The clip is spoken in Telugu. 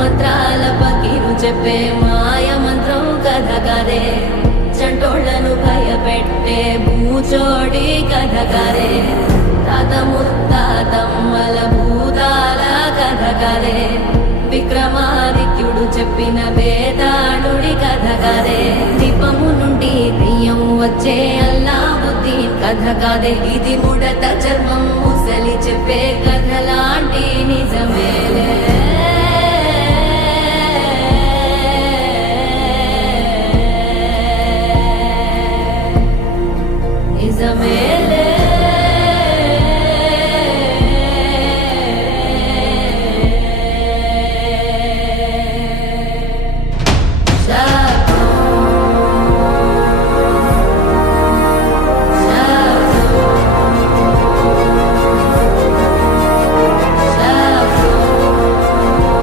మంత్రాల పకీరు చెప్పే మాయ మంత్రం కథ కదే చంటోళ్లను భయపెట్టే భూచోడి కథ కదే తాత ముత్తాతమ్మల భూతాల కథ కదే విక్రమాదిత్యుడు చెప్పిన వేదాళుడి కథ కదే దీపము నుండి దెయ్యం వచ్చే అల్లావుద్దీన్ కథ కాదే ఇది ముడత చర్మం ముసలి చెప్పే కథ లాంటి నిజమే